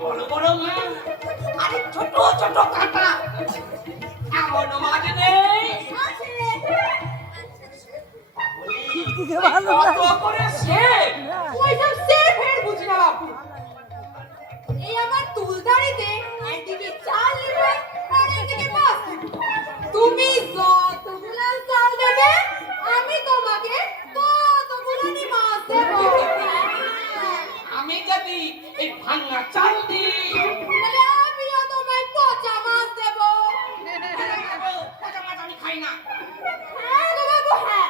বড় বড় মাছ, আরে ছোট ছোট কাঁটা, এমন মাছ নেই। কত করে সেফ? ওইসব সেফ হেড বুঝি না বাপু। এই আমার তুলদারিতে একদিকে চাল নেবে আর একদিকে মাছ নেবে। তুমি যতগুলো চাল দেবে আমি তোমাকে ততগুলো মাছ দেবো। আমি যদি এই ভাঙা চাল দিই তাহলে আমিও তোমায় পচা মাছ দেবো। পচা মাছ আমি খাই না। হ্যাঁ গো বাবু, হ্যাঁ,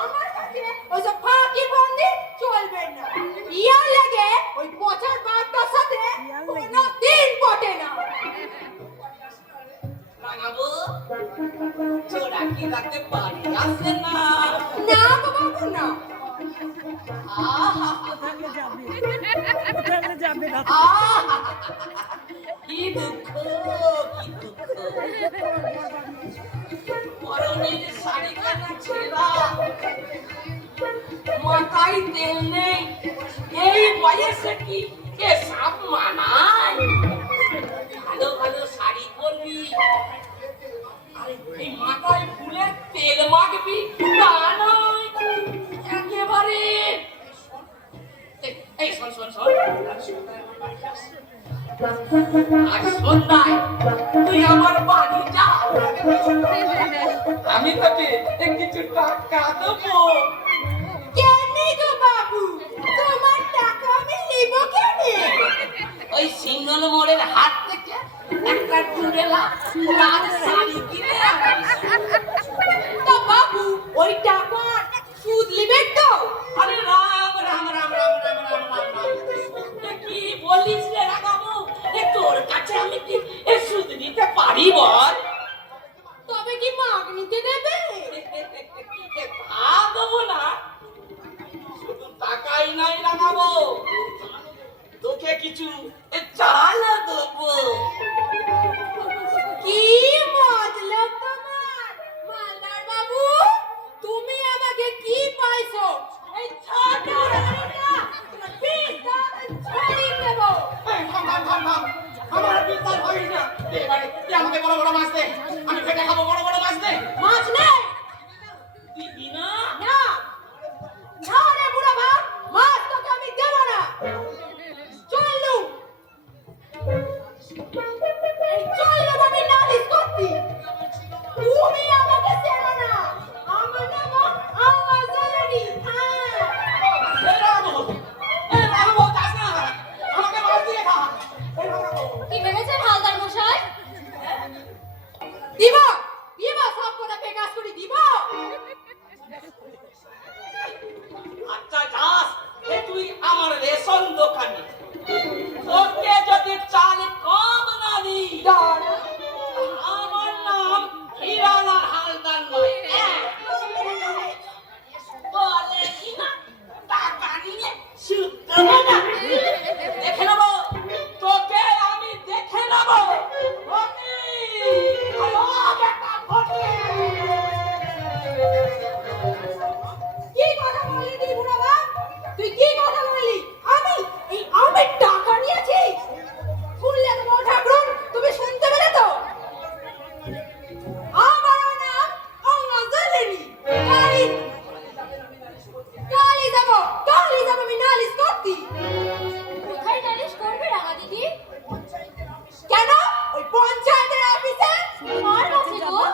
আমার কাছে ওইসব ফাঁকি ফন্দি চলবে না। ইয়ার লাগে ওই পচার বাপটার সাথে কোনো দিন পটে না। রাঙাবো, চোরা কি রাতে বাড়ি আসে না? না গো বাবু, না। কি দুঃখ, কি দুঃখ। পরনের শাড়িখানা ছেঁড়া, মাথায় তেল নেই, এই বয়সে কি এসব মানায়? ভালো ভালো শাড়ি পরবি, আরে এই মাথায় ফুলের তেল মাখবি, তা নয়। একেবারে এই শোন শোন শোন, আজ সন্ধ্যায় তুই আমার বাড়ি যা, আমি তোকে কিছু টাকা দেবো। কেনে গো বাবু, তোমার টাকা আমি নিব কেনে? ওই সিঙ্গল মোড়ের হাত থেকে একটা চুড়েলা লাল শাড়ি কিনে তা বাবু ওই টাকা সুদ লিবে তো? আরে রাম রাম রাম রাম রাম রাম রাম রাম, কি বলিস রে রাগাবো? তোর কাছে আমি কি সুদ দিতে পারি বল? তবে কি মাগ নিতে দেবে? তা দেবো না, শুধু টাকাই নাই রাগাবো, তোকে কিছু চাল দেবো। কি মতলব তোমার মালদার বাবু? তুমি আমাকে কি পাইছো? এই ছোট রানীটা তোমার পিঠটা ছাড়িয়ে দেব। থাম থাম থাম থাম, আমার বিশ্বাস হয় না। এবারে তুই আমাকে বড় বড় মাছ দে, আমি খেতে খাবো, বড় বড় মাছ দে। মাছ নেই? দিবি না? না না রে বুড়া বাপ, মাছ তোকে আমি দেব না। চললু এই চললু আমি নালিশ করছি। তুমি আমাকে চেনো না, আমার নাম আওয়াজানি। হ্যাঁ এই রাগাবো, এই রাগাবো, যাস না, আমাকে মাছ দিয়ে খা। এই রাগাবো, কি ভেবেছেন হালদার মশাই? দিব দিব, সব কথা পেকাস করে দিব। আচ্ছা যাস, তুই আমার রেশন দোকানে, তোকে যদি চাল কম না দিই, দাঁড়া, আমার নাম হিরালাল হালদার নয়। বলে কিনা টাকা নিয়ে সুদ দেবো না। দেখে নেবো, তোকে আমি দেখে নেবো। ফটি, আলো বেটা ফটি। কি কথা বললি তুই বুড়া বাপ? তুই কি কথা বললি? আমি টাকা নিয়েছি? শুনলে তো বড় ঠাকুর, তুমি শুনতে পেলে তো? আমার নাম আওয়াজানি। কালি যাব আমি নালিশ করতি। কোথায় নালিশ করবে রাঙা দিদি? কেন? ওই পঞ্চায়েতের অফিসে। আর কাছে গো?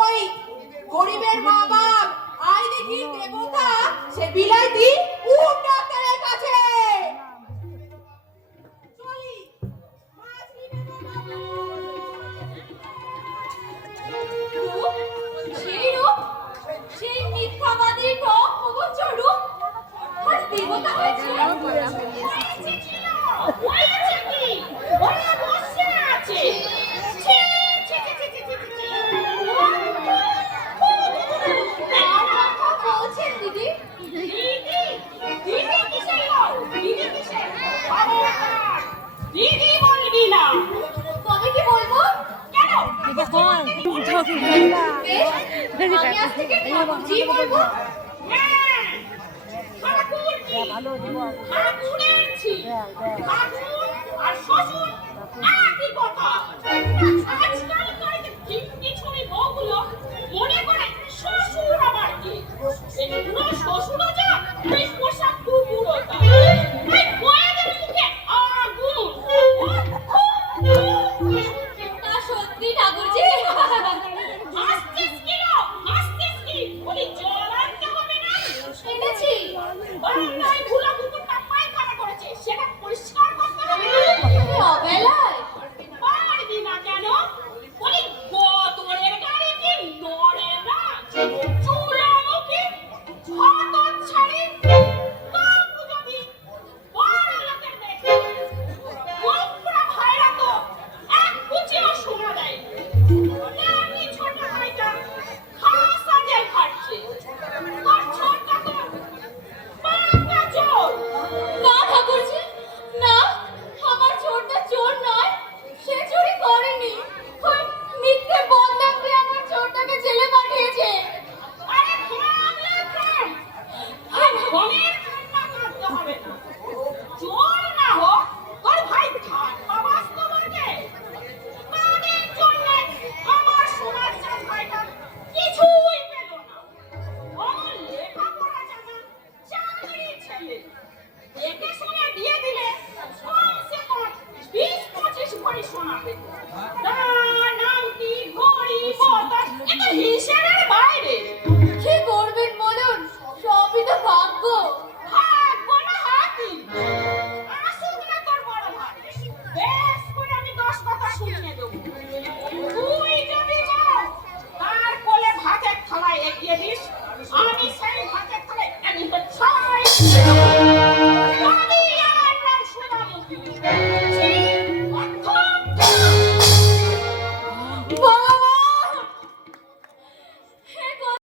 ওই গরিবের মা বাপ আই দেখি দেবতা সে বিলাইতি উট ডাক্তারের কাছে। চলি মাছ নিবে গো বাবু। সেই মিথ্যাবাদী টক অগোচর রূপ আজ দেবতা হয়েছে। ওই আছে কি? ওরা বসে আছে। ছি, ছি, ছি, ছি, ছি, ছি, ছি। আমার কথা বলছেন দিদি? দিদি? দিদি কিসের লোক? দিদি কিসের? দিদি বলবি না। তবে কি বলবো? কেন? বেশ, আমি আজ থেকে ঠাকুরজি বলবো। হ্যাঁ, ঠাকুরজি। ঠাকুর আছি। ঠাকুর আর শ্বশুর একই কথা। আজকালকার ঠিক কিছুই বউগুলো মনে করে শ্বশুর আবার কি, এই বুড়ো শ্বশুরও যা, এই পোশাক কুকুরও তা। এই বয়েদের মুখে আগুন। তা সত্যি ঠাকুরজি। হাসছিস কি লো? হাসছিস কি? বলি জল আনতে হবে না? এনেছি। বারান্দায় বুড়ো কুকুরটা পায়খানা করেছে, সেটা পরিষ্কার করতে হবে না? এই অবেলায়? পারবি না কেন? বলি গতরের গাড়ি কি নড়ে না? চুলামুখী, হতচ্ছাড়ি, বাবু যদি বড় লোকের মেয়ে, গোপরা ভাইরা তো এক কুচিও শোনা দেয়। এমনি ছোট ভাইটা খাসাজে খাটছে। তোর ছোটটা তো পাকা চোর। না ঠাকুরজি, না, আমার ছোটটা চোর নয়, সে চুরি করেনি। ওই মিথ্যে বদনাম দিয়ে আমার ছোটটাকে জেলে পাঠিয়েছে। আরে থাম রে থাম। আর ঘরের কান্না কাঁদতে হবে না। চোর না হোক, তোর ভাই ঠাম্মা বাস্তবকে। তাদের জন্যে আমার সোনার চাঁদ ভাইটা কিছুই পেল না। আমার লেখাপড়া জানা চাকরি ছেলে। দেখে শুনে দিয়ে দিলে কমসে কম 20-25 ভরি সোনা পেত। তার নামটি, ঘড়ি, বোতাম, এটা হিসেবের বাইরে। কি করবেন বলুন, সবই তো ভাগ্য। ভাগ্য না হাতি। আসুক না তোর বড় ভাই। বেশ করে আমি 10 কথা শুনিয়ে দেবো। তুই যদি যাও, তার কোলে ভাতের থালায় এগিয়ে দিস, আমি সেই ভাতের থালায় আমি তো ছাই।